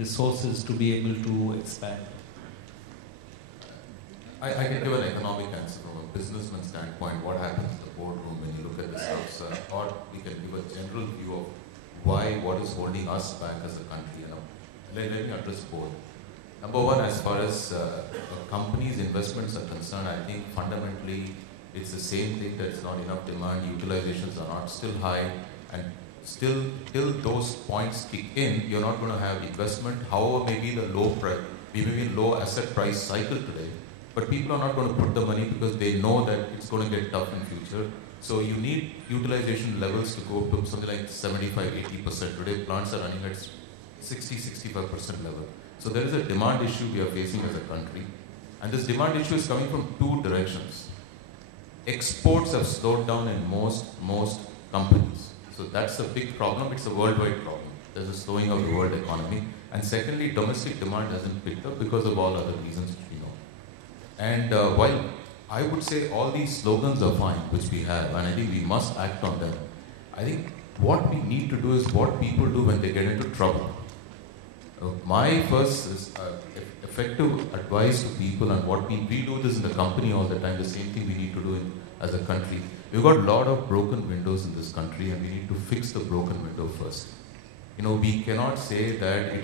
resources to be able to expand? I can give an economic answer from a businessman standpoint. What happens in the boardroom when you look at the stuff, or we can give a general view of what is holding us back as a country. Let me address both. Number one, as far as a company's investments are concerned, I think fundamentally it's the same thing, that it's not enough demand, utilizations are not still high, and still till those points kick in, you're not going to have investment. However, maybe the low price, we may be in low asset price cycle today, but people are not going to put the money because they know that it's going to get tough in future. So you need utilization levels to go to something like 75-80%. Today plants are running at 60-65% level. So there is a demand issue we are facing as a country, and this demand issue is coming from two directions. Exports have slowed down in most companies. So that's a big problem. It's a worldwide problem. There's a slowing of the world economy. And secondly, domestic demand hasn't picked up because of all other reasons which we know. And while I would say all these slogans are fine, which we have, and I think we must act on them, I think what we need to do is what people do when they get into trouble. My first effective advice to people, and what we do this in the company all the time, the same thing we need to do as a country. We've got a lot of broken windows in this country, and we need to fix the broken window first. We cannot say that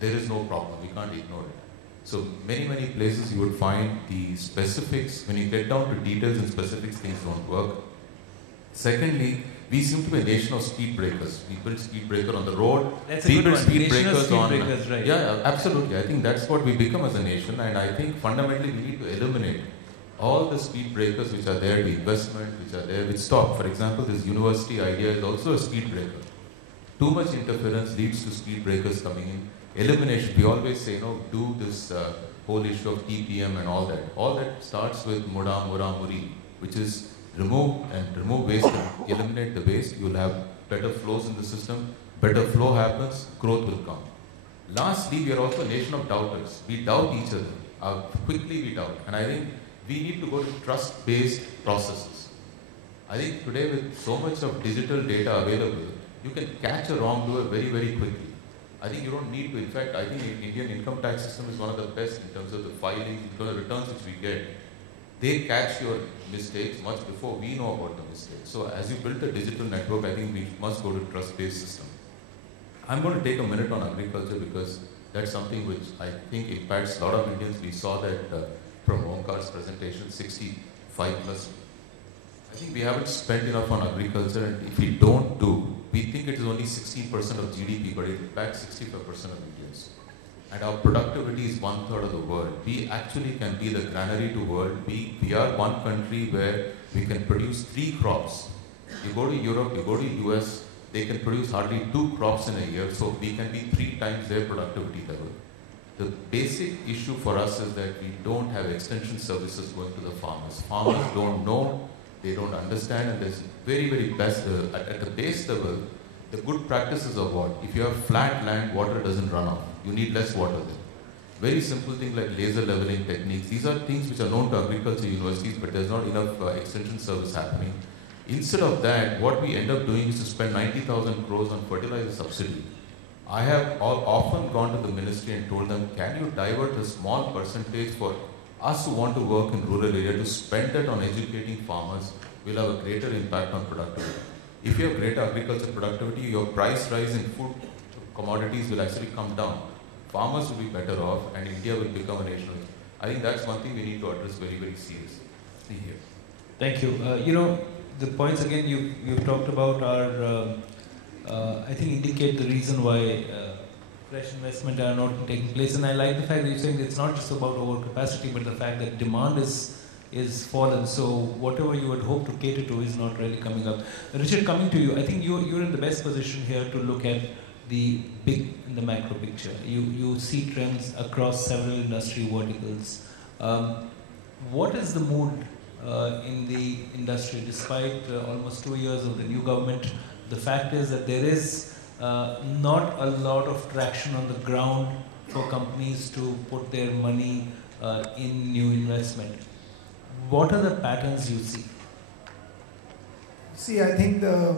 there is no problem, we can't ignore it. So many places you would find the specifics, when you get down to details and specifics, things don't work. Secondly, we seem to be a nation of speed breakers. We build speed breaker on the road. That's a good one. Speed breakers speed on. Breakers, right. Yeah, absolutely. I think that's what we become as a nation, and I think fundamentally we need to eliminate all the speed breakers which are there, the investment which are there, which stop. For example, this university idea is also a speed breaker. Too much interference leads to speed breakers coming in. Elimination, we always say, do this whole issue of TPM and all that. All that starts with muri, which is remove waste and eliminate the waste. You'll have better flows in the system, better flow happens, growth will come. Lastly, we are also a nation of doubters. We doubt each other. Quickly we doubt. And I think we need to go to trust-based processes. I think today with so much of digital data available, you can catch a wrongdoer very quickly. I think you don't need to. In fact, I think the Indian income tax system is one of the best in terms of the filing, because the returns which we get. They catch your mistakes much before we know about the mistakes. So as you build a digital network, I think we must go to trust-based system. I'm going to take a minute on agriculture because that's something which I think impacts a lot of Indians. We saw that from Omkar's presentation, 65 plus. I think we haven't spent enough on agriculture, and if we don't do, we think it is only 16% of GDP, but it impacts 65% of Indians. And our productivity is 1/3 of the world. We actually can be the granary to world. We are one country where we can produce 3 crops. You go to Europe, you go to US, they can produce hardly 2 crops in a year, so we can be 3 times their productivity level. The basic issue for us is that we don't have extension services going to the farmers. Farmers don't know, they don't understand, and there's very best, at the base level, the good practices of what? If you have flat land, water doesn't run off. You need less water there. Very simple things like laser leveling techniques. These are things which are known to agriculture universities, but there's not enough extension service happening. Instead of that, what we end up doing is to spend 90,000 crores on fertilizer subsidy. I have often gone to the ministry and told them, can you divert a small percentage for us who want to work in rural area to spend that on educating farmers? Will have a greater impact on productivity. If you have greater agriculture productivity, your price rise in food commodities will actually come down. Farmers will be better off, and India will become a nation. I think that's one thing we need to address very seriously here. Thank you. The points again you've talked about are, I think, indicate the reason why fresh investment are not taking place. And I like the fact that you're saying it's not just about overcapacity, but the fact that demand is fallen. So whatever you had hoped to cater to is not really coming up. Richard, coming to you, I think you're in the best position here to look at the macro picture. You see trends across several industry verticals. What is the mood in the industry despite almost 2 years of the new government? The fact is that there is not a lot of traction on the ground for companies to put their money in new investment. What are the patterns you see? See, I think the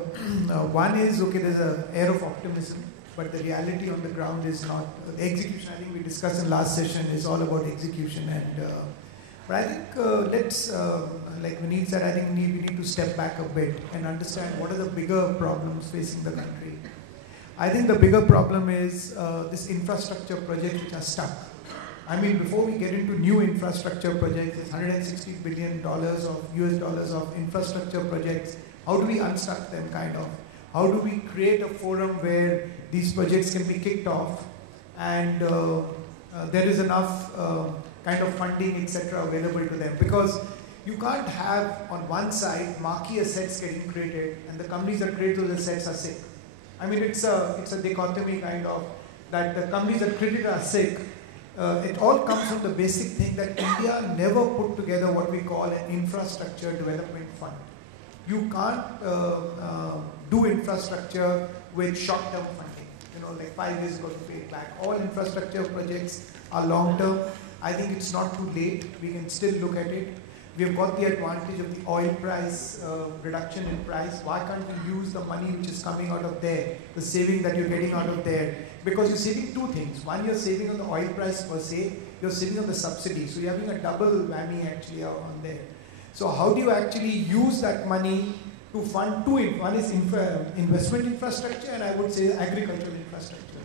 one is, okay, there's an air of optimism, but the reality on the ground is not. The execution, I think we discussed in last session, is all about execution. And but I think let's, like Vineet said, I think we need to step back a bit and understand what are the bigger problems facing the country. I think the bigger problem is this infrastructure projects which are stuck. I mean, before we get into new infrastructure projects, it's $160 billion of US dollars of infrastructure projects. How do we unstuck them, kind of? How do we create a forum where these projects can be kicked off and there is enough kind of funding, etc., available to them? Because you can't have on one side marquee assets getting created and the companies that create those assets are sick. I mean, it's a dichotomy kind of, that the companies that create it are sick. It all comes from the basic thing that India never put together what we call an infrastructure development fund. You can't do infrastructure with short-term funding. You know, like 5 years got to pay it back. All infrastructure projects are long-term. I think it's not too late. We can still look at it. We have got the advantage of the oil price reduction in price. Why can't we use the money which is coming out of there, the saving that you're getting out of there? Because you're saving two things. One, you're saving on the oil price per se. You're saving on the subsidy. So you're having a double whammy actually on there. So how do you actually use that money to fund two? One is investment infrastructure, and I would say agricultural infrastructure.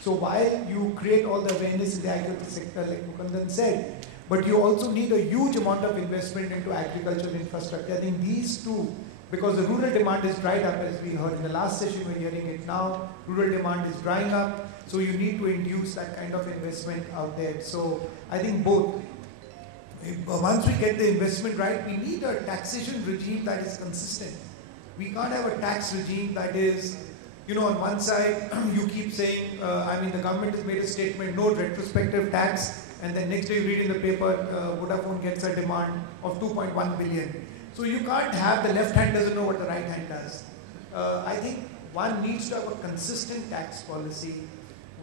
So while you create all the awareness in the agricultural sector, like Mukundan said, but you also need a huge amount of investment into agricultural infrastructure. I think these two, because the rural demand is dried up, as we heard in the last session, we're hearing it now, rural demand is drying up, so you need to induce that kind of investment out there. So I think both. Once we get the investment right, we need a taxation regime that is consistent. We can't have a tax regime that is, you know, on one side, you keep saying, I mean, the government has made a statement, no retrospective tax, and then next day you read in the paper, Vodafone gets a demand of 2.1 billion. So you can't have the left hand doesn't know what the right hand does. I think one needs to have a consistent tax policy,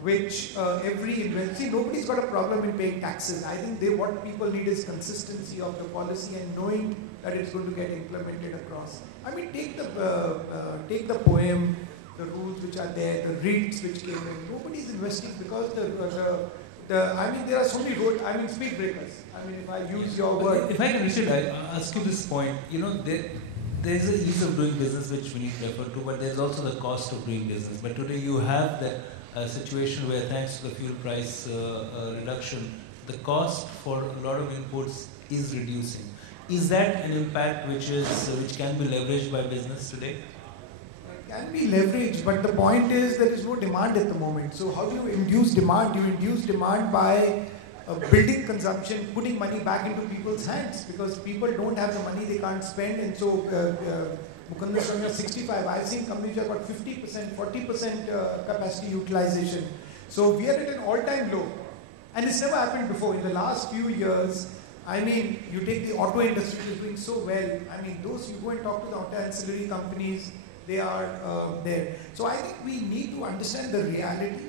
which see, nobody's got a problem in paying taxes. I think what people need is consistency of the policy and knowing that it's going to get implemented across. I mean, take the poem, the rules which are there, the REITs which came in. Nobody's investing because I mean, there are so many speed breakers. I mean, if I use your word. If I can, Richard, I ask you this point. You know, there's a ease of doing business which we need to refer to, but there's also the cost of doing business. But today you have the situation where, thanks to the fuel price reduction, the cost for a lot of inputs is reducing. Is that an impact which can be leveraged by business today? Can be leveraged, but the point is there is no demand at the moment. So how do you induce demand? You induce demand by building consumption, putting money back into people's hands, because people don't have the money, they can't spend, and so Mukundan is talking 65. I've seen companies have got 50%, 40% capacity utilization. So we are at an all-time low, and it's never happened before. In the last few years, I mean, you take the auto industry, which is doing so well. I mean, those you go and talk to the auto ancillary companies, they are there. So I think we need to understand the reality.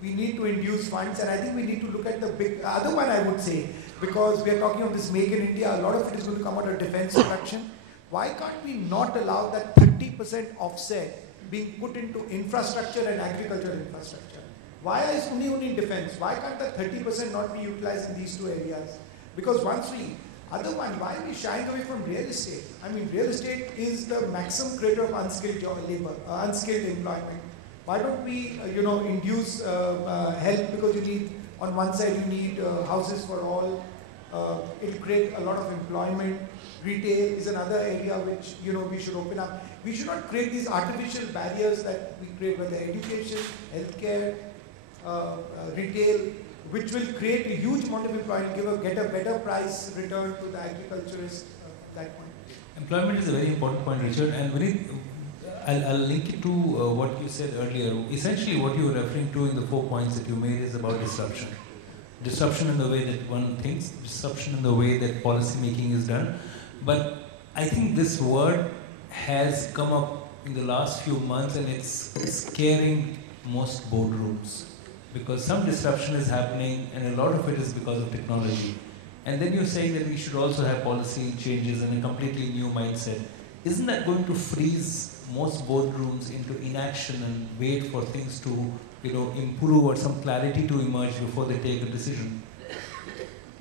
We need to induce funds, and I think we need to look at the big other one, I would say, because we are talking of this Make in India, a lot of it is going to come out of defense production. Why can't we not allow that 30% offset being put into infrastructure and agricultural infrastructure? Why is only in defense? Why can't that 30% not be utilized in these two areas? Because other one, why are we shying away from real estate? I mean, real estate is the maximum creator of unskilled labor, unskilled employment. Why don't we, induce help? Because you need, on one side, you need houses for all. It'll create a lot of employment. Retail is another area which, we should open up. We should not create these artificial barriers that we create, whether education, healthcare, retail, which will create a huge amount of employment, get a better price return to the agriculturist at that point. Employment is a very important point, Richard. And Vineet, I'll link it to what you said earlier. Essentially, what you were referring to in the 4 points that you made is about disruption. Disruption in the way that one thinks, disruption in the way that policy making is done. But I think this word has come up in the last few months, and it's scaring most boardrooms. Because some disruption is happening, and a lot of it is because of technology. And then you're saying that we should also have policy changes and a completely new mindset. Isn't that going to freeze most boardrooms into inaction and wait for things to, improve or some clarity to emerge before they take a decision?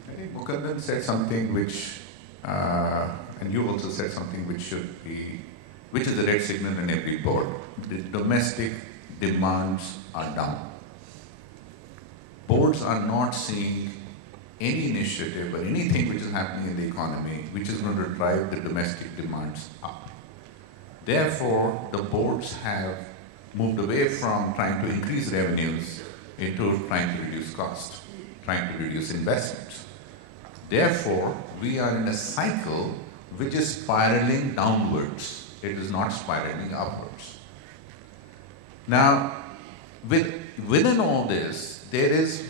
I think Mukundan said something which, and you also said something which is a red signal in every board. The domestic demands are down. Boards are not seeing any initiative or anything which is happening in the economy which is going to drive the domestic demands up. Therefore, the boards have moved away from trying to increase revenues into trying to reduce cost, trying to reduce investments. Therefore, we are in a cycle which is spiraling downwards. It is not spiraling upwards. Now, within all this, there is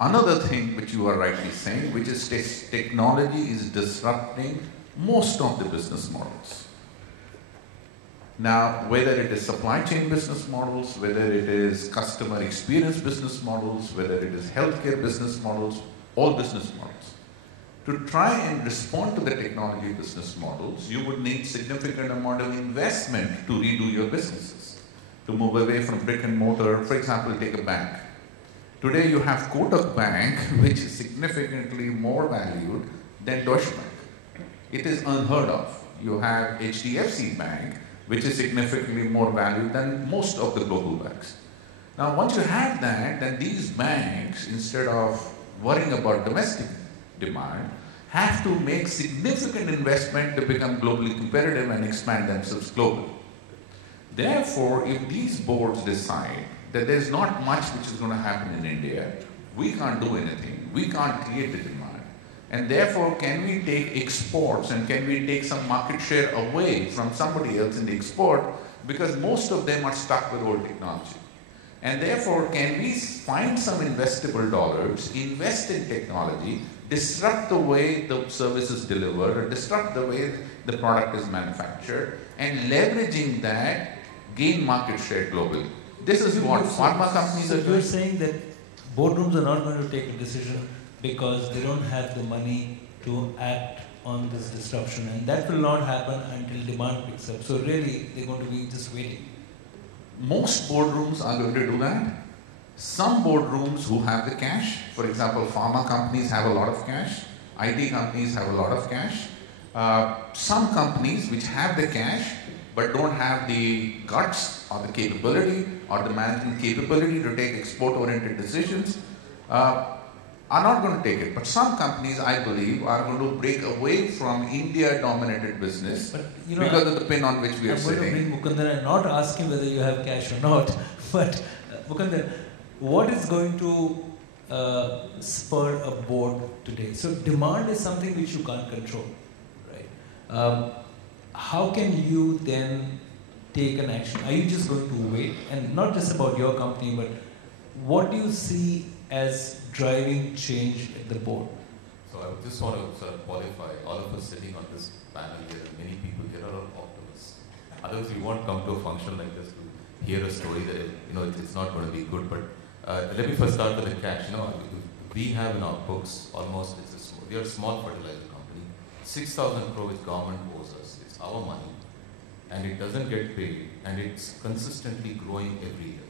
another thing which you are rightly saying, which is technology is disrupting most of the business models. Now, whether it is supply chain business models, whether it is customer experience business models, whether it is healthcare business models, all business models. To try and respond to the technology business models, you would need significant amount of investment to redo your businesses, to move away from brick and mortar. For example, take a bank. Today you have Kotak Bank, which is significantly more valued than Deutsche Bank. It is unheard of. You have HDFC Bank, which is significantly more valued than most of the global banks. Now, once you have that, then these banks, instead of worrying about domestic demand, have to make significant investment to become globally competitive and expand themselves globally. Therefore, if these boards decide that there's not much which is going to happen in India, we can't do anything, we can't create the demand, and therefore can we take exports and can we take some market share away from somebody else in the export, because most of them are stuck with old technology. And therefore, can we find some investable dollars, invest in technology, disrupt the way the service is delivered, or disrupt the way the product is manufactured, and leveraging that, gain market share globally. This is what pharma companies are doing. So you're saying that boardrooms are not going to take a decision because they don't have the money to act on this disruption, and that will not happen until demand picks up. So really, they're going to be just waiting. Most boardrooms are going to do that. Some boardrooms who have the cash, for example, pharma companies have a lot of cash, IT companies have a lot of cash. Some companies which have the cash but don't have the guts or the capability or the management capability to take export-oriented decisions are not going to take it. But some companies, I believe, are going to break away from India-dominated business because of the pin on which we are sitting. I'm going to bring Mukundan and not ask him whether you have cash or not. But Mukundan, what is going to spur a board today? So demand is something which you can't control, right? How can you then take an action? Are you just going to wait? And not just about your company, but what do you see as driving change at the board? So I would just want to sort of qualify, all of us sitting on this panel here, many people here are all optimists. Otherwise, we won't come to a function like this to hear a story that it's not going to be good. But let me first start with the cash. We have in our books almost, we are a small fertilizer company, 6,000 crore which government owes us. It's our money, and it doesn't get paid, and it's consistently growing every year.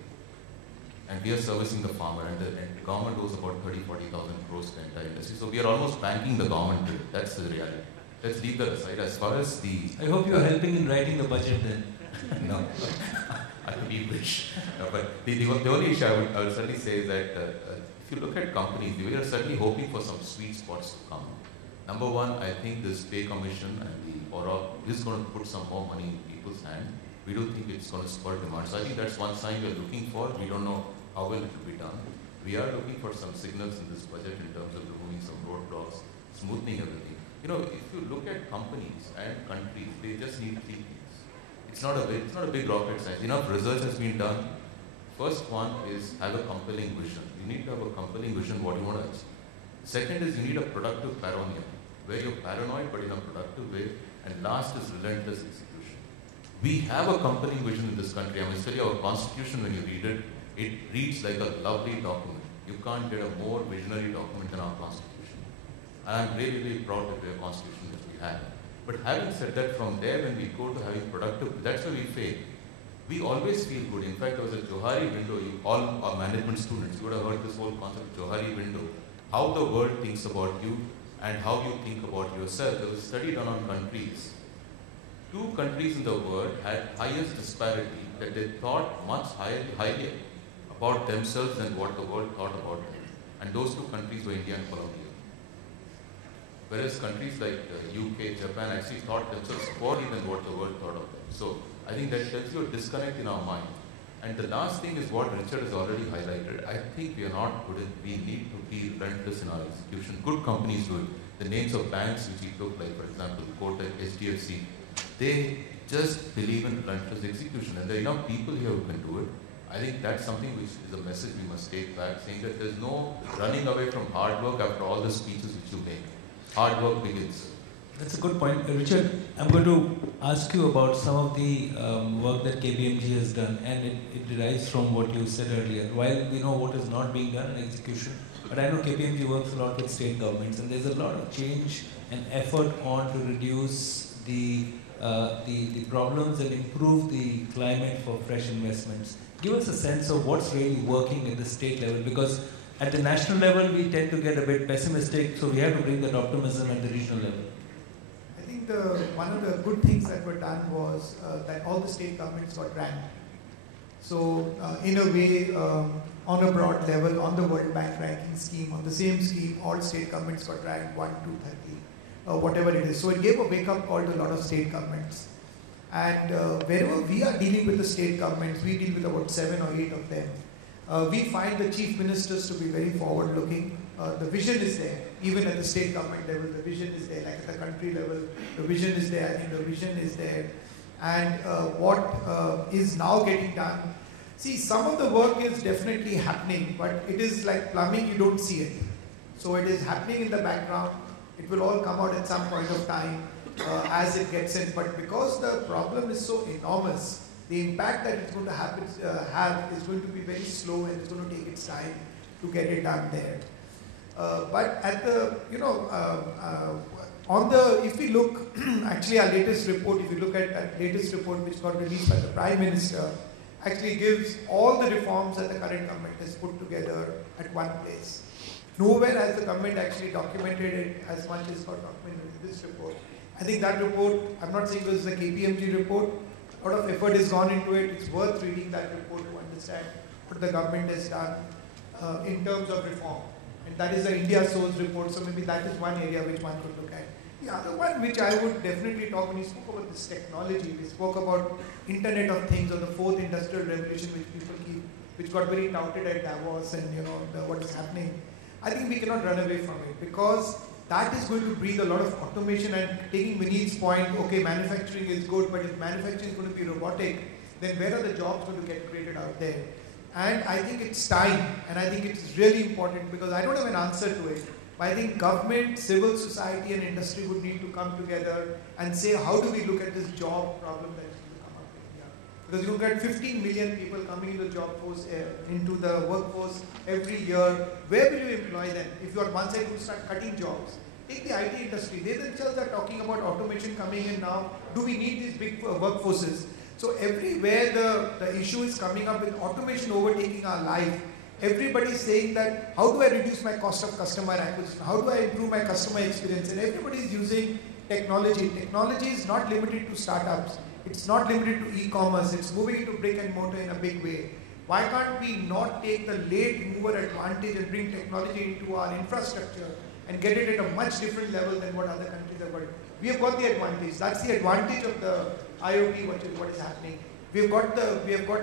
And we are servicing the farmer, and the government owes about 30,000-40,000 crores to the entire industry. So we are almost banking the government today. That's the reality. Let's leave that aside. As far as I hope you are helping in writing the budget then. No, I really wish. But the only issue I would certainly say is that if you look at companies, we are certainly hoping for some sweet spots to come. Number one, I think this pay commission and the OROC is going to put some more money in people's hand. We do think it's going to spur demand. So I think that's one sign we're looking for. We don't know how well it will be done. We are looking for some signals in this budget in terms of removing some roadblocks, smoothing everything. If you look at companies and countries, they just need three things. It's not a big rocket science. Enough research has been done. First one is have a compelling vision. You need to have a compelling vision what you want to achieve. Second is you need a productive paranoia, where you're paranoid but in a productive way. And last is relentless execution. We have a compelling vision in this country. I must tell you, our constitution, when you read it, it reads like a lovely document. You can't get a more visionary document than our constitution. And I'm really, really proud that we have a constitution that we have. But having said that, from there when we go to having productive, that's where we fail. We always feel good. In fact, there was a Johari window. All our management students, you would have heard this whole concept of Johari window. How the world thinks about you and how you think about yourself. There was a study done on countries. 2 countries in the world had highest disparity, that they thought much higher about themselves than what the world thought about them. And those 2 countries were India and Colombia. Whereas countries like UK, Japan actually thought themselves poorly than what the world thought of them. So I think that tells you a disconnect in our mind. And the last thing is what Richard has already highlighted. I think we are not good at, we need to be relentless in our execution. Good companies do it. The names of banks which we took, like for example, Kotak, HDFC, they just believe in relentless execution. And there are enough people here who can do it. I think that's something which is a message we must take back, saying that there's no running away from hard work after all the speeches which you make. Hard work begins. That's a good point. Richard, I'm going to ask you about some of the work that KPMG has done, and it derives from what you said earlier. While we know what is not being done in execution, but I know KPMG works a lot with state governments, and there's a lot of change and effort on to reduce the problems and improve the climate for fresh investments. Give us a sense of what's really working at the state level, because at the national level we tend to get a bit pessimistic, so we have to bring that optimism at the regional level. I think one of the good things that were done was that all the state governments got ranked. So in a way, on a broad level, on the World Bank ranking scheme, on the same scheme, all state governments got ranked 1 to 30, whatever it is. So it gave a wake-up call to a lot of state governments. And wherever we are dealing with the state governments, we deal with about 7 or 8 of them. We find the chief ministers to be very forward-looking. The vision is there. Even at the state government level, the vision is there. Like at the country level, the vision is there. I think the vision is there. And what is now getting done, see, some of the work is definitely happening, but it is like plumbing, you don't see it. So it is happening in the background. It will all come out at some point of time as it gets in. But because the problem is so enormous, the impact that it's going to have is going to be very slow, and it's going to take its time to get it done there. But at the, if we look, actually our latest report, if you look at that latest report which got released by the Prime Minister, actually gives all the reforms that the current government has put together at one place. Nowhere has the government actually documented it as much as got documented in this report. I think that report, I'm not saying this is a KPMG report, a lot of effort has gone into it. It's worth reading that report to understand what the government has done in terms of reform. And that is the India Source report, so maybe that is one area which one could look at. The other one which I would definitely talk, when we spoke about this technology, we spoke about Internet of Things or the 4th Industrial Revolution, which got very touted at Davos, and what is happening. I think we cannot run away from it, because that is going to breathe a lot of automation. And taking Vineet's point, okay, manufacturing is good, but if manufacturing is going to be robotic, then where are the jobs going to get created out there? And I think it's time, and I think it's really important, because I don't have an answer to it. But I think government, civil society and industry would need to come together and say, how do we look at this job problem that is going to come up in India? Because you get 15 million people coming into the job force, into the workforce every year. Where will you employ them? If you are one side to start cutting jobs, take the IT industry. They themselves are talking about automation coming in now. Do we need these big workforces? So everywhere the issue is coming up with automation overtaking our life, everybody is saying that, how do I reduce my cost of customer acquisition? How do I improve my customer experience? And everybody is using technology. Technology is not limited to startups. It's not limited to e-commerce. It's moving into brick and mortar in a big way. Why can't we not take the late mover advantage and bring technology into our infrastructure and get it at a much different level than what other countries have got? We have got the advantage. That's the advantage of the IoT, what is happening. We have got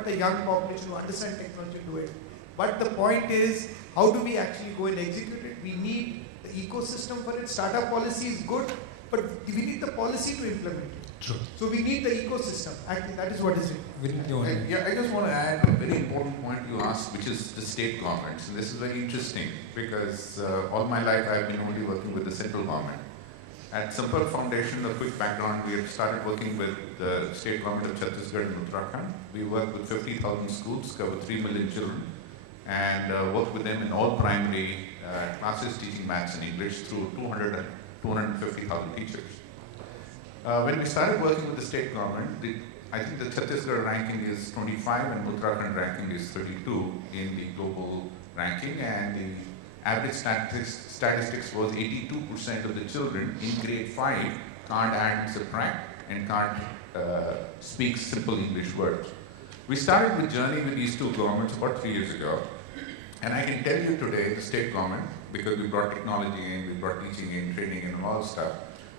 the young population who understand technology to do it. But the point is, how do we actually go and execute it? We need the ecosystem for it. Startup policy is good, but we need the policy to implement it. True. So we need the ecosystem. Actually, that is what is it. I just want to add a very important point you asked, which is the state governments. And this is very interesting, because all my life I've been only working with the central government. At Sampark Foundation, a quick background, we have started working with the state government of Chhattisgarh and Uttarakhand. We work with 50,000 schools, cover 3 million children, and work with them in all primary classes teaching maths and English through 250,000 teachers. When we started working with the state government, I think the Chhattisgarh ranking is 25 and Uttarakhand ranking is 32 in the global ranking, and the average statistics was 82% of the children in grade 5 can't add and subtract and can't speak simple English words. We started the journey with these two governments about 3 years ago, and I can tell you today, the state government, because we brought technology in, we brought teaching in, training in, and all stuff.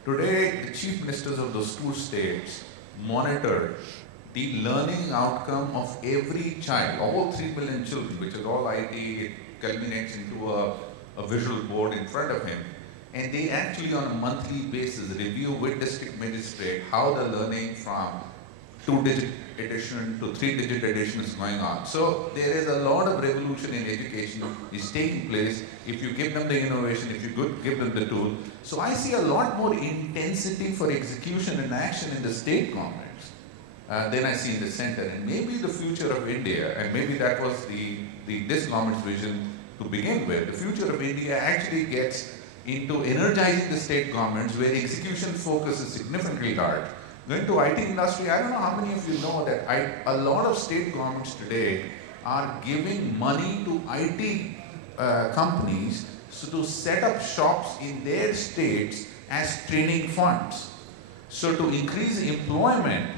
Today, the chief ministers of those two states monitor the learning outcome of every child, all 3 million children, which is all IT, it culminates into a visual board in front of him. And they actually on a monthly basis review with district magistrate how the learning from 2-digit addition to 3-digit addition is going on. So there is a lot of revolution in education is taking place if you give them the innovation, if you give them the tool. So I see a lot more intensity for execution and action in the state governments than I see in the center. And maybe the future of India, and maybe that was this government's vision to begin with, the future of India actually gets into energizing the state governments where the execution focus is significantly large. Going to IT industry, I don't know how many of you know that a lot of state governments today are giving money to IT companies to set up shops in their states as training funds. So to increase employment,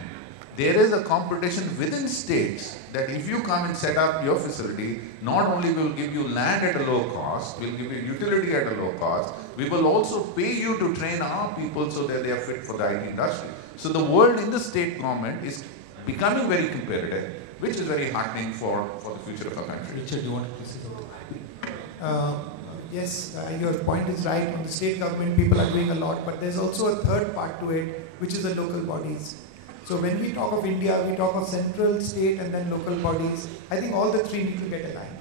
there is a competition within states that if you come and set up your facility, not only will give you land at a low cost, we'll give you utility at a low cost, we will also pay you to train our people so that they are fit for the IT industry. So the world in the state government is becoming very competitive, which is very heartening for the future of our country. Richard, you want to say something? Yes, your point is right. On the state government, people are doing a lot, but there's also a third part to it, which is the local bodies. So when we talk of India, we talk of central, state, and then local bodies. I think all the three need to get aligned.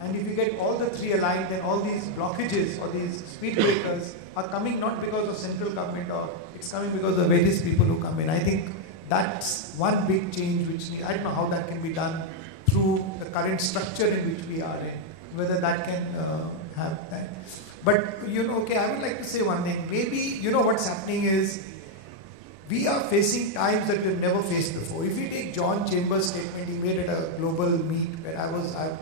And if you get all the three aligned, then all these blockages or these speed breakers are coming not because of central government, or it's coming because of various people who come in. I think that's one big change which I don't know how that can be done through the current structure in which we are in, whether that can have that. But okay, I would like to say one thing. Maybe what's happening is we are facing times that we've never faced before. If you take John Chambers' statement he made at a global meet where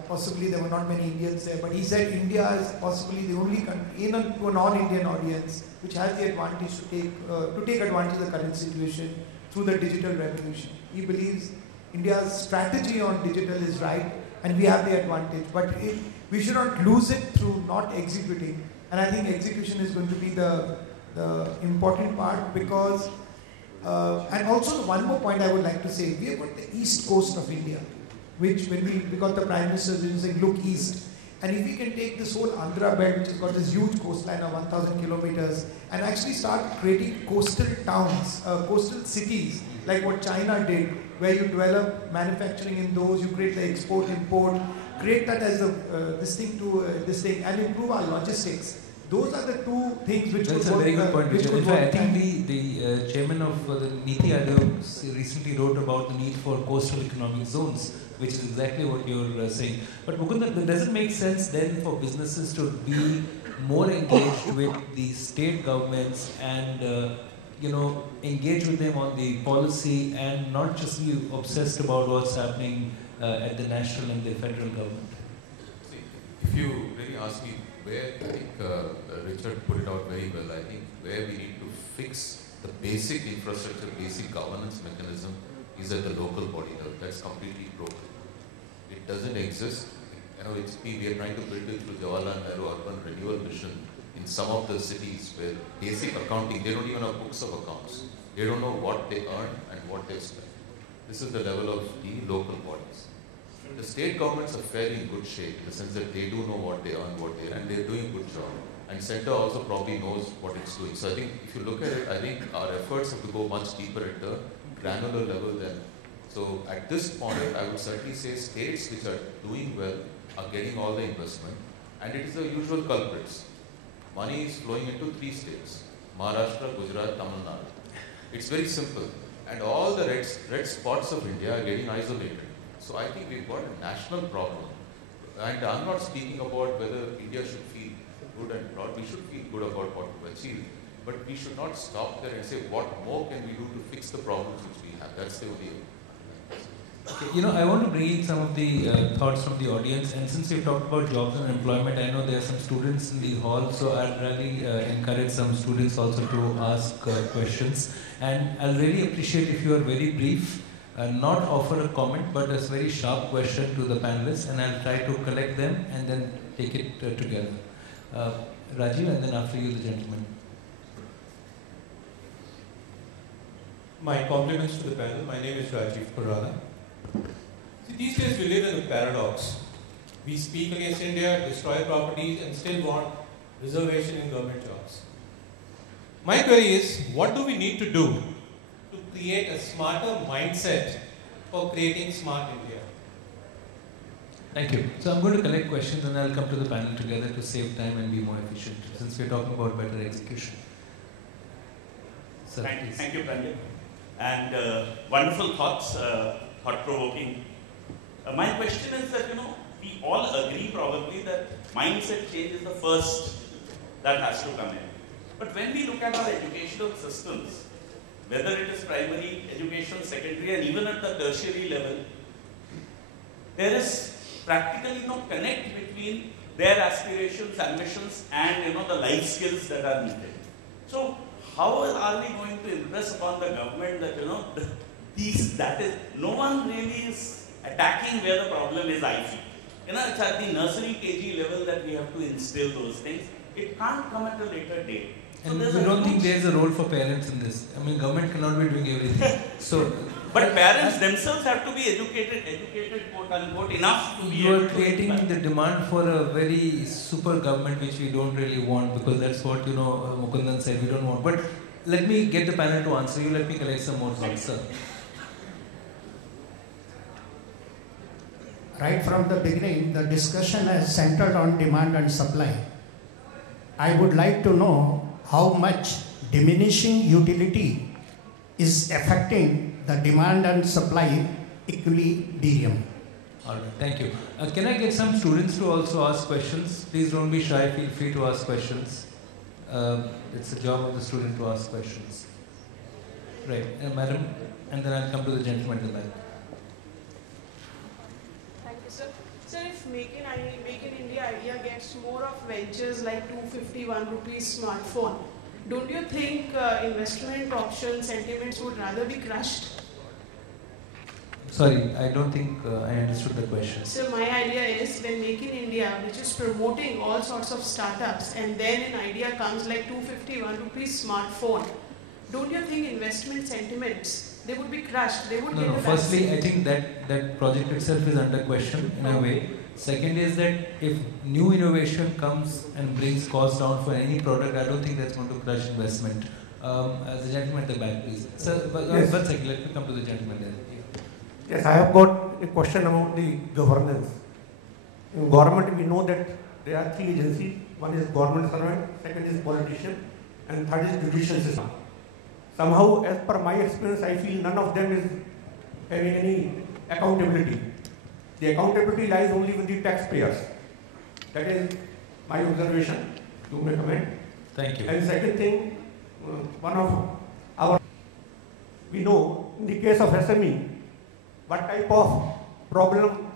possibly there were not many Indians there, but he said India is possibly the only country to a non-Indian audience which has the advantage to take advantage of the current situation through the digital revolution. He believes India's strategy on digital is right and we have the advantage, but we should not lose it through not executing. And I think execution is going to be the important part, because and also one more point I would like to say, we have got the east coast of India, which when we got the Prime Minister saying look east, and if we can take this whole Andhra belt which has got this huge coastline of 1,000 kilometers and actually start creating coastal towns, coastal cities like what China did, where you develop manufacturing in those, you create the export import, create that as this thing and improve our logistics. Those are the two things which That's would work. That's a very good point, Richard. In fact, I think the chairman of the Niti Aayog recently wrote about the need for coastal economic zones, which is exactly what you're saying. But Mukundan, does it make sense then for businesses to be more engaged with the state governments and engage with them on the policy and not just be obsessed about what's happening at the national and the federal government? See, if you really ask me where, I think Richard put it out very well, I think where we need to fix the basic infrastructure, basic governance mechanism is at the local body level. That's completely broken. It doesn't exist. We are trying to build it through Jawaharlal Nehru Urban Renewal Mission in some of the cities where basic accounting, they don't even have books of accounts. They don't know what they earn and what they spend. This is the level of the local bodies. The state governments are fairly in good shape in the sense that they do know what they earn, and they're doing a good job. And center also probably knows what it's doing. So I think if you look at it, I think our efforts have to go much deeper at the granular level then. So at this point, I would certainly say states which are doing well are getting all the investment, and it is the usual culprits. Money is flowing into 3 states, Maharashtra, Gujarat, Tamil Nadu. It's very simple. And all the red spots of India are getting isolated. So I think we've got a national problem. And I'm not speaking about whether India should feel good and proud. We should feel good about what we've achieved. But we should not stop there and say, what more can we do to fix the problems which we have? That's the only. Okay, I want to bring in some of the thoughts from the audience, and since we've talked about jobs and employment, I know there are some students in the hall, so I'd really encourage some students also to ask questions. And I'll really appreciate if you are very brief, not offer a comment, but a very sharp question to the panelists, and I'll try to collect them and then take it together. Rajiv, and then after you, the gentleman. My compliments to the panel. My name is Rajiv Kurala. See, these days we live in a paradox. We speak against India, destroy properties, and still want reservation in government jobs. My query is, what do we need to do to create a smarter mindset for creating smart India? Thank you. So I'm going to collect questions and I'll come to the panel together to save time and be more efficient, since we're talking about better execution. Sir, thank you, Pranjal. And wonderful thoughts, thought-provoking. My question is that, we all agree probably that mindset change is the first that has to come in. But when we look at our educational systems, whether it is primary education, secondary, and even at the tertiary level, there is practically no connect between their aspirations, ambitions, and the life skills that are needed. So how are we going to impress upon the government that no one really is attacking where the problem is, I feel. It's at the nursery KG level that we have to instill those things. It can't come at a later date. So and we don't think there's a role for parents in this. I mean, government cannot be doing everything. But parents themselves have to be educated, quote unquote, enough to be You able are creating the demand for a very super government which we don't really want, because that's what, Mukundan said, we don't want. But let me get the panel to answer you. Let me collect some more thoughts, sir. Right from the beginning, the discussion has centered on demand and supply. I would like to know how much diminishing utility is affecting the demand and supply equilibrium. All right, thank you. Can I get some students to also ask questions? Please don't be shy, feel free to ask questions. It's the job of the student to ask questions. Right, madam, and then I'll come to the gentleman in the back. Thank you, sir. Sir, if Make in India idea gets more of ventures like 251 rupees smartphone, don't you think investment options, sentiments would rather be crushed? Sorry, I don't think I understood the question. So my idea is, when Make in India, which is promoting all sorts of startups, and then an idea comes like 251 rupees smartphone, don't you think investment sentiments, they would be crushed? They would get a Firstly, vaccine. I think that project itself is under question in a way. Second is that if new innovation comes and brings cost down for any product, I don't think that's going to crush investment. The gentleman at the back, please. Sir, yes. 1 second, let me come to the gentleman there. Yes, I have got a question about the governance. In government, we know that there are 3 agencies. One is government servant, second is politician, and third is judicial system. Somehow, as per my experience, I feel none of them is having any accountability. The accountability lies only with the taxpayers. That is my observation. You may comment. Thank you. And second thing, we know in the case of SME, what type of problem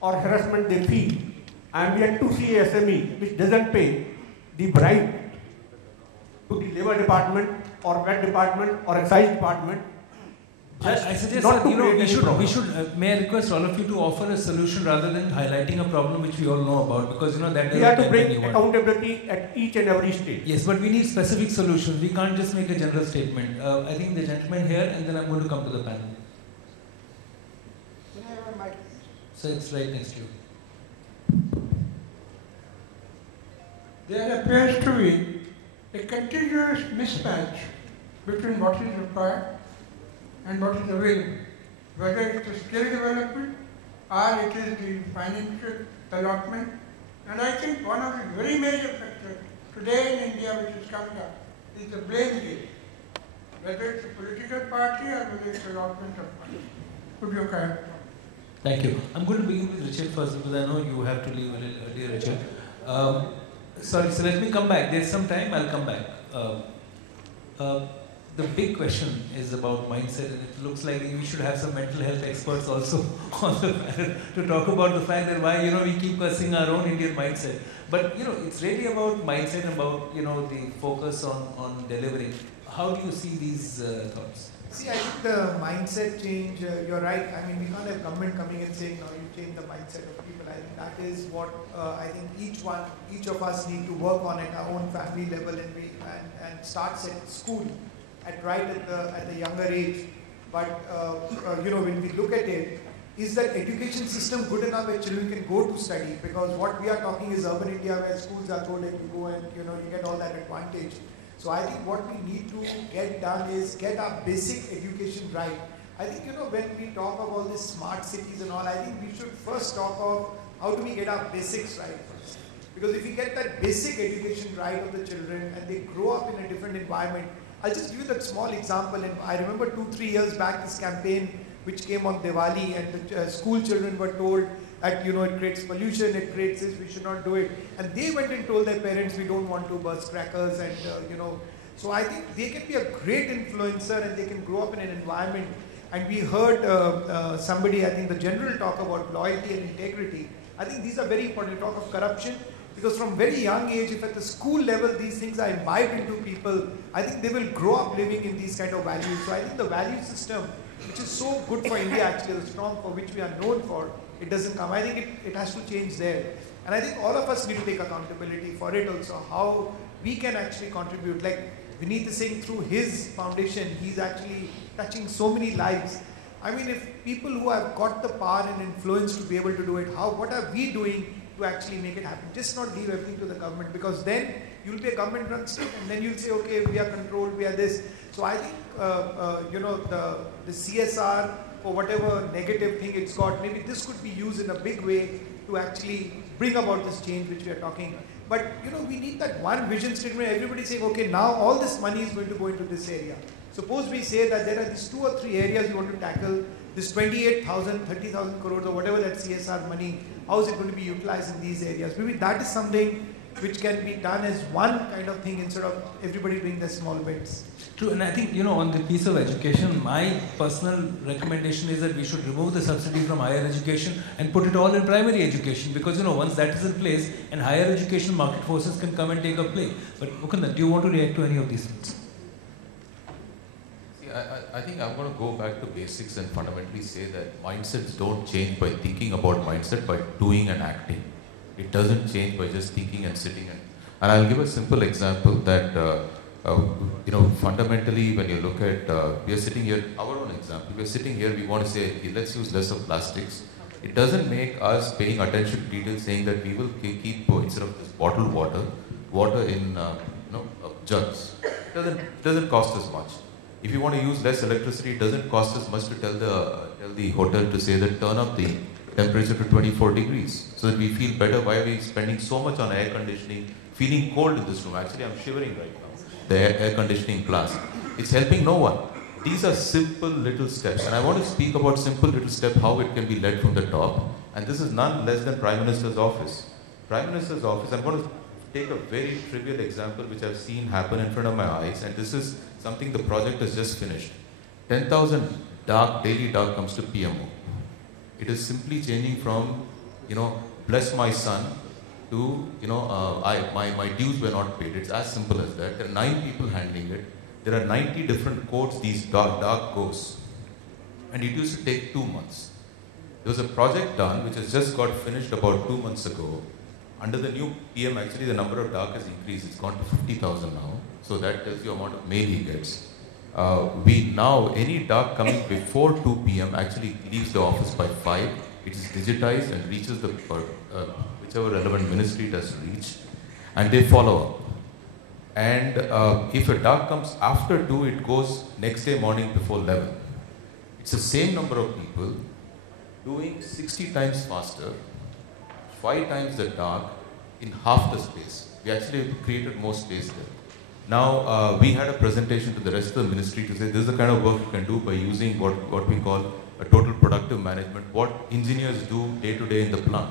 or harassment they feel. I am yet to see a SME which doesn't pay the bribe to the labor department or VAT department or excise department. I suggest that we should. May I request all of you to offer a solution rather than highlighting a problem which we all know about, because that doesn't. We have to bring accountability at each and every stage. Yes, but we need specific solutions. We can't just make a general statement. I think the gentleman here, and then I'm going to come to the panel. Can I have a mic? So it's right next to you. There appears to be a continuous mismatch between what is required and what is available, whether it is skill development or it is the financial allotment. And I think one of the very major factors today in India which is coming up is the blame game, whether it's a political party or whether it's allotment of money. Could you comment? Thank you. I'm going to begin with Richard first, because I know you have to leave a little earlier, Richard. Sorry, so let me come back. There's some time, I'll come back. the big question is about mindset, and it looks like we should have some mental health experts also on the panel to talk about the fact that why we keep cursing our own Indian mindset. But it's really about mindset, about the focus on delivering. How do you see these thoughts? See, I think the mindset change, you're right. I mean, we can't have government coming and saying, no, you change the mindset of people. I think that is what I think each of us need to work on at our own family level, and start at school at the younger age. But when we look at it, is that education system good enough where children can go to study? Because what we are talking is urban India, where schools are good and you go and you get all that advantage. So I think what we need to get done is get our basic education right. I think when we talk of all these smart cities and all, I think we should first talk of how do we get our basics right first. Because if we get that basic education right of the children and they grow up in a different environment, I'll just give you that small example. And I remember 2-3 years back this campaign which came on Diwali, and the school children were told that it creates pollution, it creates this, we should not do it. And they went and told their parents, we don't want to burst crackers, and So I think they can be a great influencer and they can grow up in an environment. And we heard somebody, I think the general talk about loyalty and integrity. I think these are very important. You talk of corruption, because from very young age, if at the school level these things are imbibed into people, I think they will grow up living in these kind of values. So I think the value system, which is so good for India actually, the strong for which we are known for, it doesn't come. I think it has to change there. And I think all of us need to take accountability for it also, how we can actually contribute. Like Vineet is saying, through his foundation, he's actually touching so many lives. I mean, if people who have got the power and influence to be able to do it, what are we doing to actually make it happen? Just not leave everything to the government, because then you'll be a government-run state and then you'll say, okay, we are controlled, we are this. So I think, the CSR, for whatever negative thing it's got, maybe this could be used in a big way to actually bring about this change which we are talking. But we need that one vision statement. Everybody saying, okay, now all this money is going to go into this area. Suppose we say that there are these 2 or 3 areas you want to tackle, this 28,000, 30,000 crores or whatever that CSR money, how is it going to be utilized in these areas? Maybe that is something which can be done as one kind of thing instead of everybody doing their small bits. True, and I think, on the piece of education, my personal recommendation is that we should remove the subsidy from higher education and put it all in primary education, because, once that is in place, and higher education market forces can come and take a play. But Mukundan, do you want to react to any of these things? See, I think I'm going to go back to basics and fundamentally say that mindsets don't change by thinking about mindset, by doing and acting. It doesn't change by just thinking and sitting. And I'll give a simple example that, fundamentally when you look at, we are sitting here, our own example, we are sitting here, we want to say, let's use less of plastics. It doesn't make us paying attention to details saying that we will keep, instead of this bottled water in jugs. It doesn't cost us much. If you want to use less electricity, it doesn't cost us much to tell the hotel to say that turn up the temperature to 24 degrees so that we feel better. Why are we spending so much on air conditioning, feeling cold in this room? Actually, I'm shivering right now. The air conditioning class. It's helping no one. These are simple little steps. And I want to speak about simple little steps, how it can be led from the top. And this is none less than Prime Minister's office. Prime Minister's office, I'm going to take a very trivial example which I've seen happen in front of my eyes. And this is something the project has just finished. 10,000 daily dark comes to PMO. It is simply changing from, bless my son, to, my dues were not paid. It's as simple as that. There are 9 people handling it. There are 90 different codes these dark goes. And it used to take 2 months. There was a project done which has just got finished about 2 months ago. Under the new PM, actually the number of dark has increased. It's gone to 50,000 now. So that tells you the amount of mail he gets. Any dark coming before 2 PM actually leaves the office by 5. It is digitized and reaches the whichever relevant ministry it has reached, and they follow up. And if a dark comes after 2, it goes next day morning before 11. It's the same number of people doing 60 times faster, 5 times the dark in half the space. We actually created more space there. Now, we had a presentation to the rest of the ministry to say this is the kind of work you can do by using what we call a total productive management, what engineers do day to day in the plant.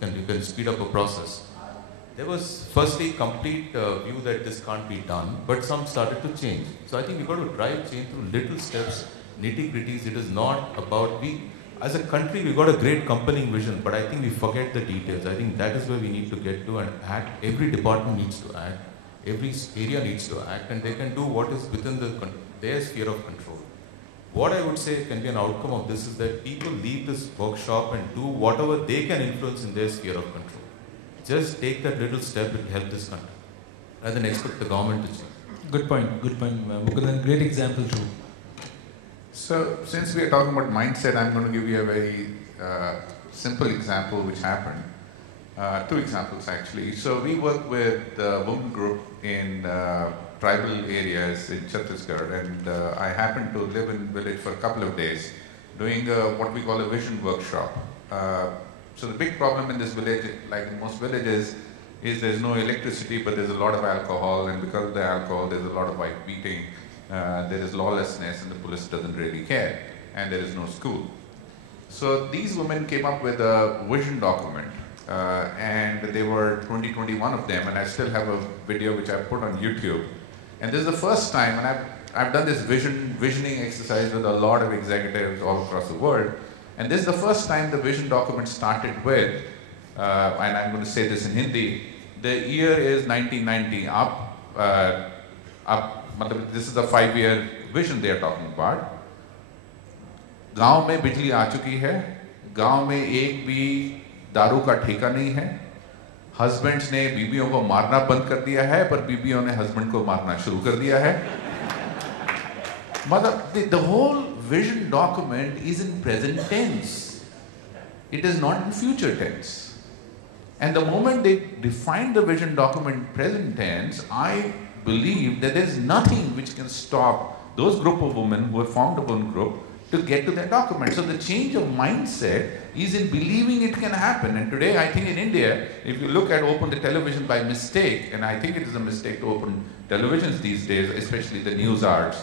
You can speed up a process. there was firstly complete view that this can't be done, but some started to change. So I think we've got to drive change through little steps, nitty-gritties. It is not about, as a country, we've got a great accompanying vision, but I think we forget the details. I think that is where we need to get to and act. Every department needs to act, every area needs to act, and they can do what is within their sphere of control. What I would say can be an outcome of this is that people leave this workshop and do whatever they can influence in their sphere of control. Just take that little step to help this country, rather than expect the government to change. Good point, Mukundan, great example too. So, since we are talking about mindset, I'm going to give you a very simple example which happened. Two examples actually. So, we work with a women group in tribal areas in Chhattisgarh, and I happened to live in village for a couple of days doing what we call a vision workshop. So the big problem in this village, like in most villages, is there's no electricity, but there's a lot of alcohol, and because of the alcohol, there's a lot of wife beating, there is lawlessness, and the police doesn't really care, and there is no school. So these women came up with a vision document, and there were 21 of them, and I still have a video which I put on YouTube. And this is the first time, and I've done this visioning exercise with a lot of executives all across the world. And this is the first time the vision document started with, and I'm going to say this in Hindi, the year is 1990, this is a 5-year vision they are talking about. गांव में बिजली आ चुकी है, गांव में एक भी दारू का ठेका नहीं है, हस्बैंड्स ने बीबियों को मारना बंद कर दिया है, पर बीबियों ने हस्बैंड को मारना शुरू कर दिया है. मतलब the whole vision document is in present tense. It is not in future tense. And the moment they define the vision document in present tense, I believe that there is nothing which can stop those group of women who have formed a women group to get to that document. So the change of mindset is in believing it can happen. And today, I think in India, if you look at open the television by mistake, and I think it is a mistake to open televisions these days, especially the news arts,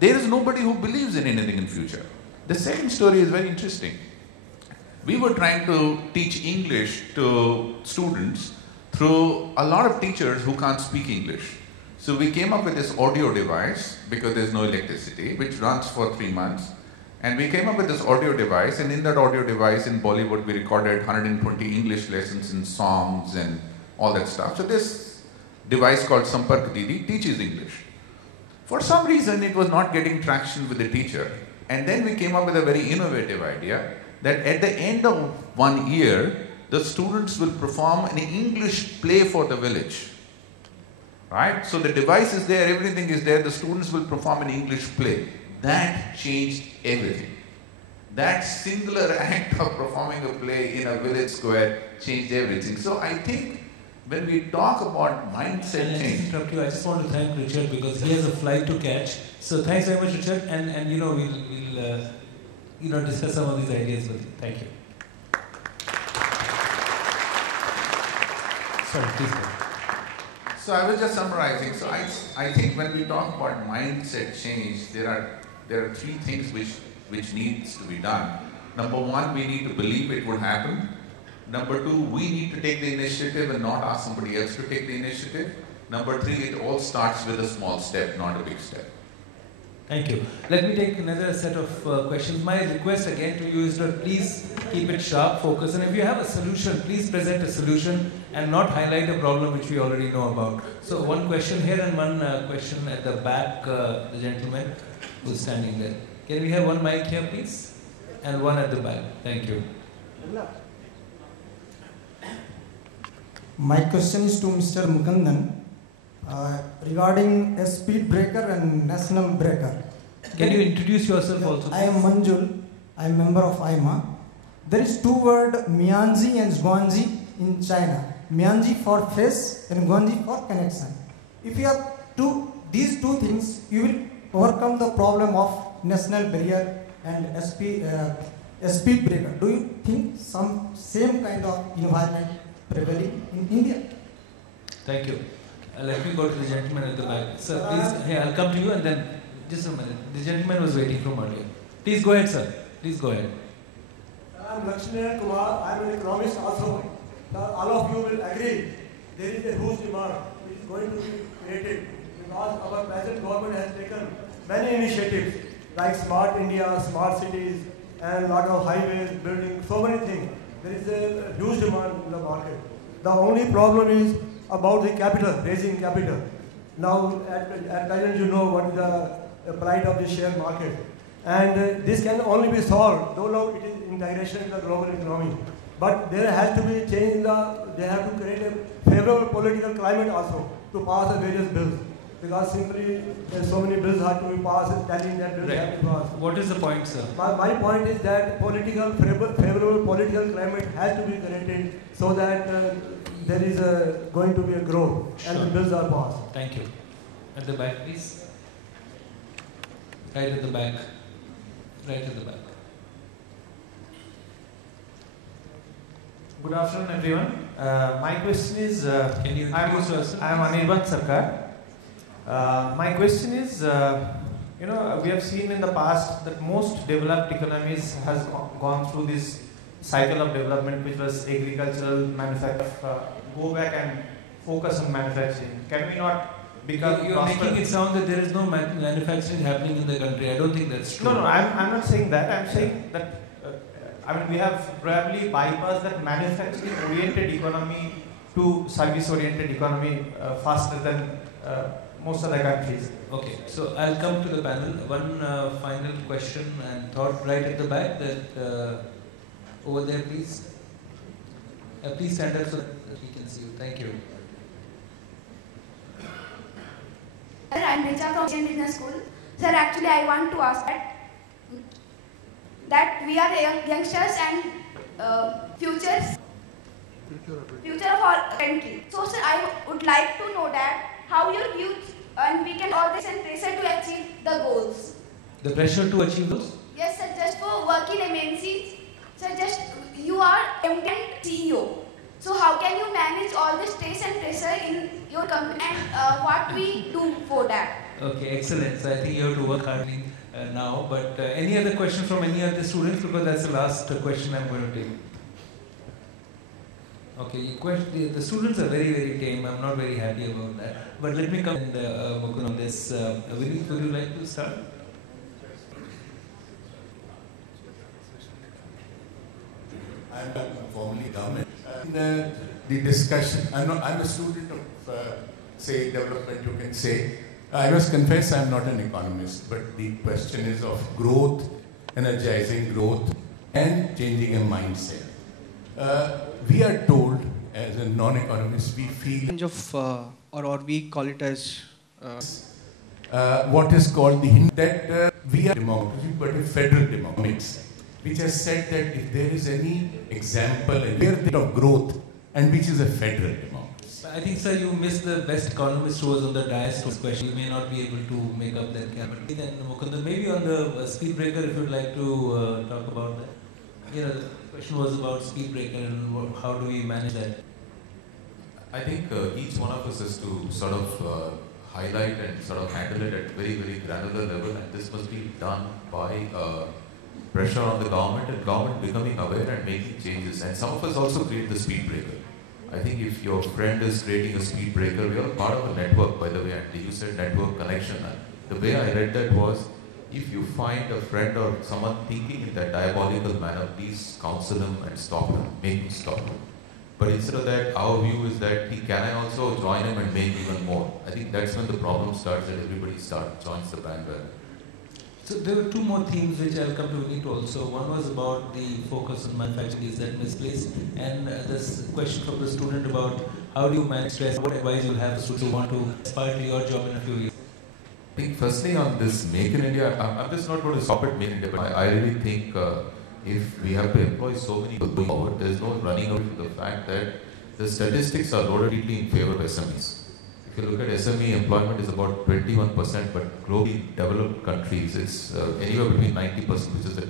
there is nobody who believes in anything in future. The second story is very interesting. We were trying to teach English to students through a lot of teachers who can't speak English. So we came up with this audio device, because there's no electricity, which runs for 3 months. And we came up with this audio device, and in that audio device in Bollywood, we recorded 120 English lessons in songs and all that stuff. So this device called Sampark teaches English. For some reason, it was not getting traction with the teacher. And then we came up with a very innovative idea that at the end of 1 year, the students will perform an English play for the village. Right? So the device is there, everything is there, the students will perform an English play. That changed everything. That singular act of performing a play in a village square changed everything. So I think when we talk about mindset change. I just want to thank Richard because he has a flight to catch. So thanks very much, Richard, and we'll discuss some of these ideas with you. Thank you. Sorry, please go. So I was just summarizing. So I think when we talk about mindset change, there are 3 things which needs to be done. Number 1, we need to believe it would happen. Number 2, we need to take the initiative and not ask somebody else to take the initiative. Number 3, it all starts with a small step, not a big step. Thank you. Let me take another set of questions. My request again to you is to please keep it sharp, focus, and if you have a solution, please present a solution and not highlight a problem which we already know about. So one question here and one question at the back, the gentleman who's standing there. Can we have one mic here, please? And one at the back. Thank you. My question is to Mr. Mukundan regarding a speed breaker and national breaker. Can you introduce yourself also? I am Manjul. I am member of AIMA. There is 2 words, Mianzi and Zhuangzi in China. Mianzi for face and Guanzi for connection. If you have these two things, you will overcome the problem of national barrier and speed breaker. Do you think some same kind of environment prevailing in India? Thank you. Let me go to the gentleman at the back. Sir, please, hey, I'll come to you and then, just a minute. The gentleman was waiting from earlier. Please go ahead, sir. Please go ahead. I'm Lakshmi Kumar. I'm an economist also. all of you will agree there is a huge demand which is going to be created because our present government has taken many initiatives like Smart India, Smart Cities, and a lot of highways, building, so many things. There is a huge demand in the market. The only problem is about the capital, raising capital. Now, at present, you know what is the plight of the share market. And this can only be solved, though it is integration in the global economy. But there has to be change in they have to create a favorable political climate also to pass the various bills. Because simply so many bills have to be passed, telling that bills have to be passed. What is the point, sir? My point is that favorable political climate has to be created so that there is going to be a growth and the bills are passed. Thank you. At the back, please. Right at the back. Right at the back. Good afternoon, everyone. My question is, can you introduce yourself? I am Anirban Sarkar. My question is, we have seen in the past that most developed economies has gone through this cycle of development, which was agricultural, manufacturing. Go back and focus on manufacturing. Can we not become? You're making it sound that there is no manufacturing happening in the country. I don't think that's true. No, I'm not saying that. I'm saying that. We have probably bypassed that manufacturing-oriented economy to service-oriented economy faster than most other countries. Okay, so I'll come to the panel. One final question and thought right at the back. That over there, please. Please stand up so that we can see you. Thank you. Sir, I'm Richa from Asian Business School. Sir, actually, I want to ask that we are youngsters and future of our country. So, sir, I would like to know that how your youth and we can all this and pressure to achieve the goals. The pressure to achieve those? Yes, sir. Just for working MNCs, sir. Just you are MD and CEO. So, how can you manage all this stress and pressure in your company and what we do for that? Okay, excellent. So I think you have to work hard now. But any other question from any of the students? Because that's the last question I'm going to take. Okay, the students are very, very tame. I'm not very happy about that. But let me come and Mukundan on this. Vineet, would you like to start? I'm formally government. The discussion, I'm a student of, say, development, you can say. I must confess I'm not an economist, but the question is of growth, energizing growth, and changing a mindset. We are told, as a non-economist, we feel or we call it as what is called that we are democracy, but a federal democracy, which has said that if there is any example of growth, and which is a federal democracy. I think, sir, you missed the best economist who was on the dais to this question. You may not be able to make up that gap. Then, Mukundan, maybe on the speed breaker, if you'd like to talk about that. The question was about speed breaker and how do we manage that? I think each one of us has to sort of highlight and sort of handle it at very, very granular level, and this must be done by pressure on the government and government becoming aware and making changes. And some of us also create the speed breaker. I think if your friend is creating a speed breaker, we are part of a network, by the way, and you said network connection. The way I read that was, if you find a friend or someone thinking in that diabolical manner, please counsel him and stop him, make him stop him. But instead of that, our view is that can I also join him and make even more? I think that's when the problem starts, that everybody joins the bandwagon. So there were two more themes which I'll come to Vineet also. One was about the focus on manufacturing, is that misplaced? And this question from the student about how do you manage stress, what advice you'll have to students who want to aspire to your job in a few years? I think firstly on this Make in India, I'm just not going to stop at Make in India, but I really think if we have to employ so many people going forward, there's no running away from the fact that the statistics are loaded in favor of SMEs. If you look at SME, employment is about 21%, but globally developed countries, it's anywhere between 90%, which is the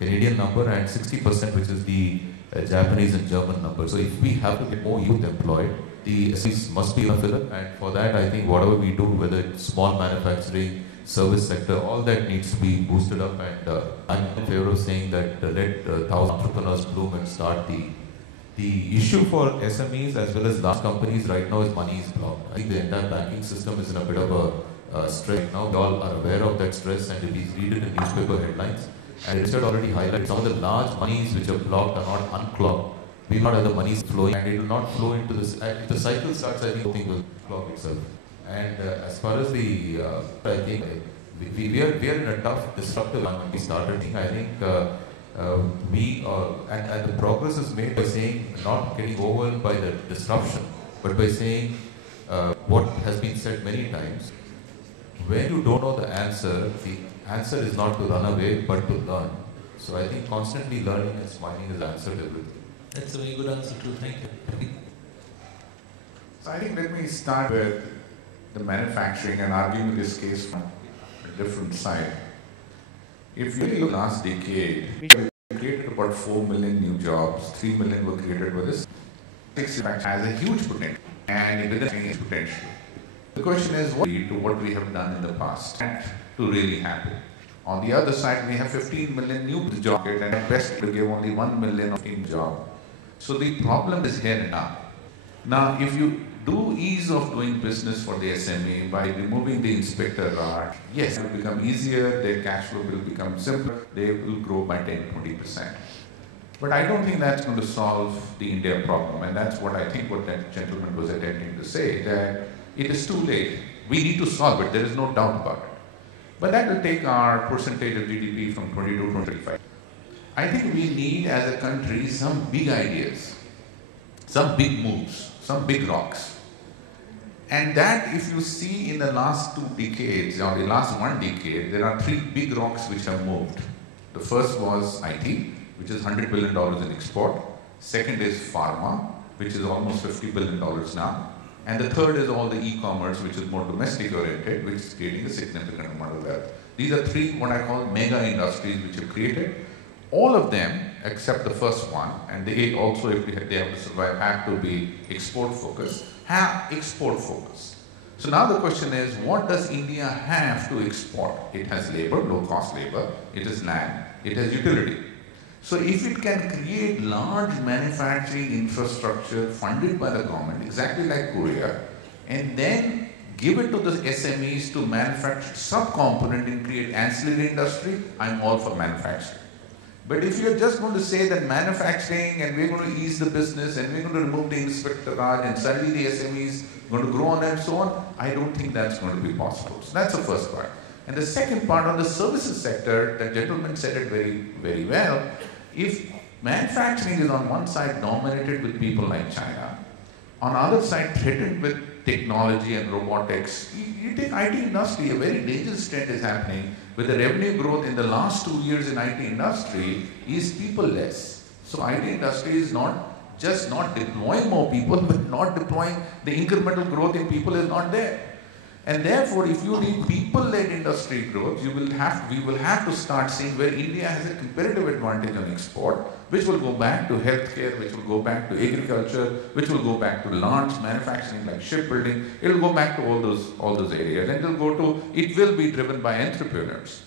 Canadian number, and 60%, which is the Japanese and German number. So if we have to get more youth employed, the SMEs must be enough with it, and for that I think whatever we do, whether it's small manufacturing, service sector, all that needs to be boosted up, and I'm in favor of saying that let 1,000 entrepreneurs bloom and start the The issue for SMEs as well as large companies right now is money is blocked. I think the entire banking system is in a bit of a stress right now. We all are aware of that stress, and if you read it in newspaper headlines, and Richard already highlighted some of the large monies which are blocked are not unclogged. We will not have the money flowing, and it will not flow into this. If the cycle starts, I think the thing will clog itself. And as far as the, I think we are in a tough, disruptive environment. We started, I think, and the progress is made by saying, not getting overwhelmed by the disruption, but by saying what has been said many times. When you don't know the answer is not to run away, but to learn. So I think constantly learning and smiling is the answer to everything. That's a very good answer too. Thank you. So I think let me start with the manufacturing and arguing this case from a different side. If you look last decade, we created about 4 million new jobs, 3 million were created with this. It has a huge potential and within its potential. The question is what we have done in the past to really happen. On the other side, we have 15 million new jobs and at best we give only 1 million of in job. So the problem is here and now. Now, if you do ease of doing business for the SME by removing the inspector rod, yes, it will become easier, their cash flow will become simpler, they will grow by 10-20%. But I don't think that's going to solve the India problem, and that's what I think what that gentleman was attempting to say, that it is too late. We need to solve it, there is no doubt about it. But that will take our percentage of GDP from 22 to 25. I think we need as a country some big ideas, some big moves, some big rocks. And that if you see in the last 2 decades, or the last 1 decade, there are 3 big rocks which have moved. The first was IT, which is $100 billion in export. Second is pharma, which is almost $50 billion now. And the third is all the e-commerce, which is more domestic oriented, which is creating a significant amount of wealth. These are 3 what I call mega industries which have created. All of them, except the first one, and they also, if they have to survive, have to be export focused, have export focus. So now the question is, what does India have to export? It has labor, low cost labor, it has land, it has utility. So if it can create large manufacturing infrastructure funded by the government, exactly like Korea, and then give it to the SMEs to manufacture sub-component and create ancillary industry, I'm all for manufacturing. But if you're just going to say that manufacturing and we're going to ease the business and we're going to remove the inspector raj and suddenly the SMEs going to grow on and so on, I don't think that's going to be possible. So that's the first part. And the second part on the services sector, the gentleman said it very, very well. If manufacturing is on one side dominated with people like China, on the other side threatened with technology and robotics, you take IT industry, a very dangerous trend is happening with the revenue growth in the last 2 years in IT industry is people-less. So IT industry is not just not deploying more people, but not deploying the incremental growth in people is not there. And therefore, if you need people-led industry growth, we will have to start seeing where India has a competitive advantage on export, which will go back to healthcare, which will go back to agriculture, which will go back to large manufacturing like shipbuilding. It will go back to all those areas, and it will be driven by entrepreneurs.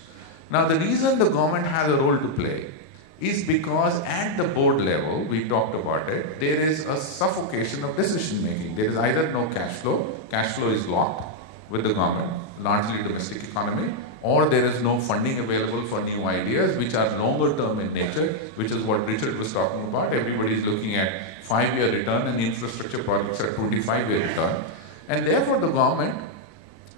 Now, the reason the government has a role to play is because at the board level, we talked about it, there is a suffocation of decision making. There is either no cash flow is locked with the government, largely domestic economy, or there is no funding available for new ideas which are longer term in nature, which is what Richard was talking about. Everybody is looking at 5-year return and infrastructure projects are 25-year return. And therefore the government,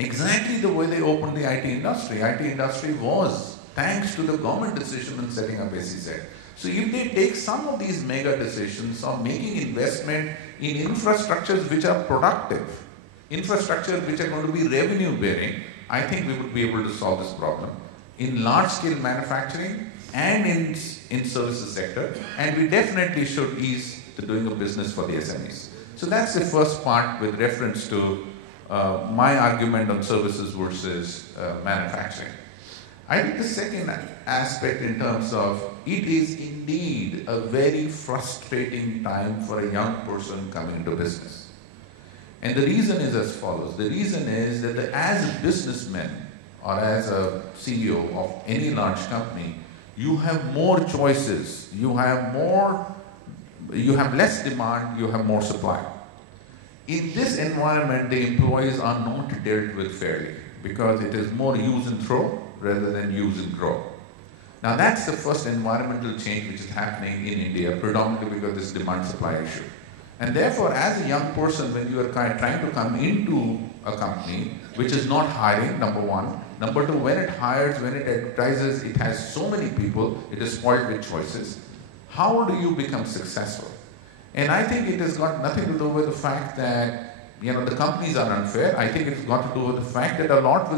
exactly the way they opened the IT industry was thanks to the government decision in setting up SEZ. So if they take some of these mega decisions of making investment in infrastructures which are productive, infrastructure which are going to be revenue bearing, I think we would be able to solve this problem in large scale manufacturing and in services sector, and we definitely should ease the doing of business for the SMEs. So that's the first part with reference to my argument on services versus manufacturing. I think the second aspect in terms of it is indeed a very frustrating time for a young person coming into business. And the reason is as follows. The reason is that as a businessman or as a CEO of any large company, you have more choices. You have more you have less demand, you have more supply. In this environment, the employees are not dealt with fairly because it is more use and throw rather than use and grow. Now that's the first environmental change which is happening in India, predominantly because of this demand-supply issue. And therefore, as a young person, when you are trying to come into a company which is not hiring, number one. Number two, when it hires, when it advertises, it has so many people, it is spoiled with choices. How do you become successful? And I think it has got nothing to do with the fact that, you know, the companies are unfair. I think it's got to do with the fact that a lot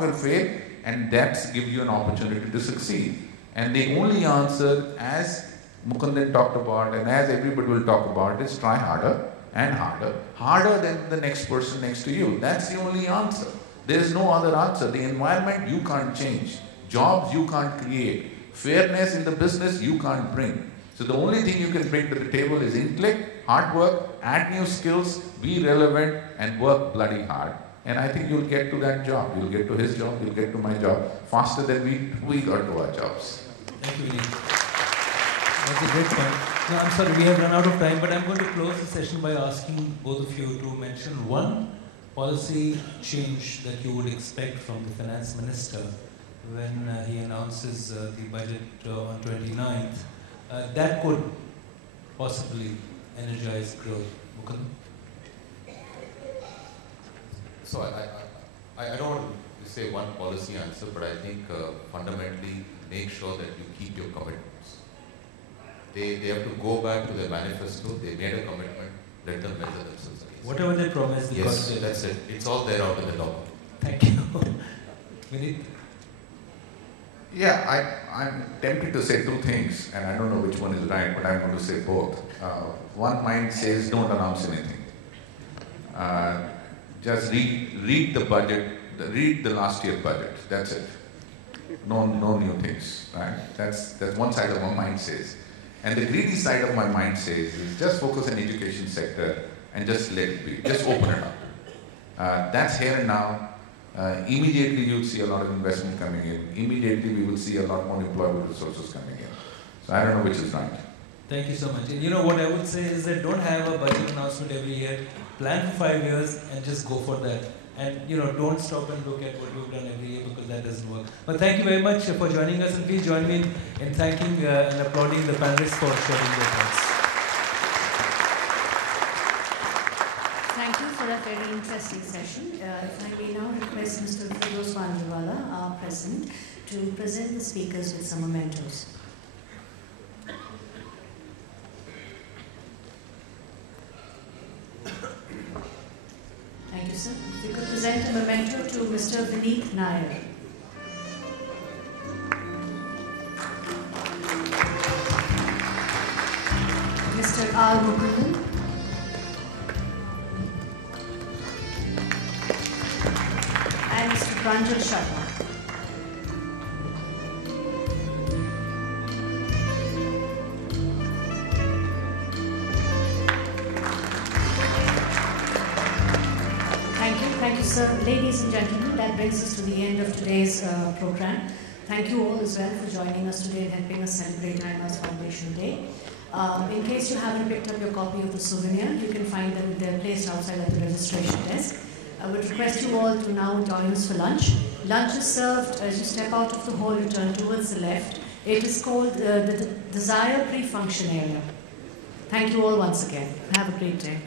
will fail, and that gives you an opportunity to succeed. And the only answer, as Mukundan talked about, and as everybody will talk about, is try harder and harder, harder than the next person next to you. That's the only answer. There is no other answer. The environment you can't change, jobs you can't create, fairness in the business you can't bring. So the only thing you can bring to the table is intellect, hard work, add new skills, be relevant, and work bloody hard. And I think you'll get to that job. You'll get to his job, you'll get to my job faster than we got to our jobs. Thank you, Vineet. That's a great point. No, I'm sorry, we have run out of time, but I'm going to close the session by asking both of you to mention one policy change that you would expect from the finance minister when he announces the budget on 29th. That could possibly energize growth. Mukundan? So I don't want to say one policy answer, but I think fundamentally make sure that you keep your commitments. They have to go back to their manifesto. They made a commitment. Let them measure themselves against. Whatever they promised, they got to do. That's it. It's all there out in the document. Thank you. Vineet? Yeah, I'm tempted to say two things, and I don't know which one is right, but I'm going to say both. One mind says don't announce anything. Just read the budget, read the last year budget. That's it. No new things, right? That's one side of my mind says. And the greedy side of my mind says is just focus on education sector and just let it be. Just open it up. That's here and now. Immediately you'll see a lot of investment coming in. Immediately we will see a lot more employable resources coming in. So I don't know which is right. Thank you so much. And you know what I would say is that don't have a budget announcement every year. Plan for 5 years and just go for that. And you know, don't stop and look at what you've done every year because that doesn't work. But thank you very much for joining us, and please join me in thanking and applauding the panelists for sharing their thoughts. Thank you for that very interesting session. If I may now request Mr. Pranjal, our President, to present the speakers with some mementos. Thank you, sir. If you could present a memento to Mr. Vineet Nayar. Mr. R. Mukundan. And Mr. Pranjal Sharma. Thank you, sir. Ladies and gentlemen, that brings us to the end of today's program. Thank you all as well for joining us today and helping us celebrate AIMA's Foundation Day. In case you haven't picked up your copy of the souvenir, you can find them. They're placed outside at the registration desk. I would request you all to now join us for lunch. Lunch is served as you step out of the hall, you turn towards the left. It is called the Desire Pre-Function Area. Thank you all once again. Have a great day.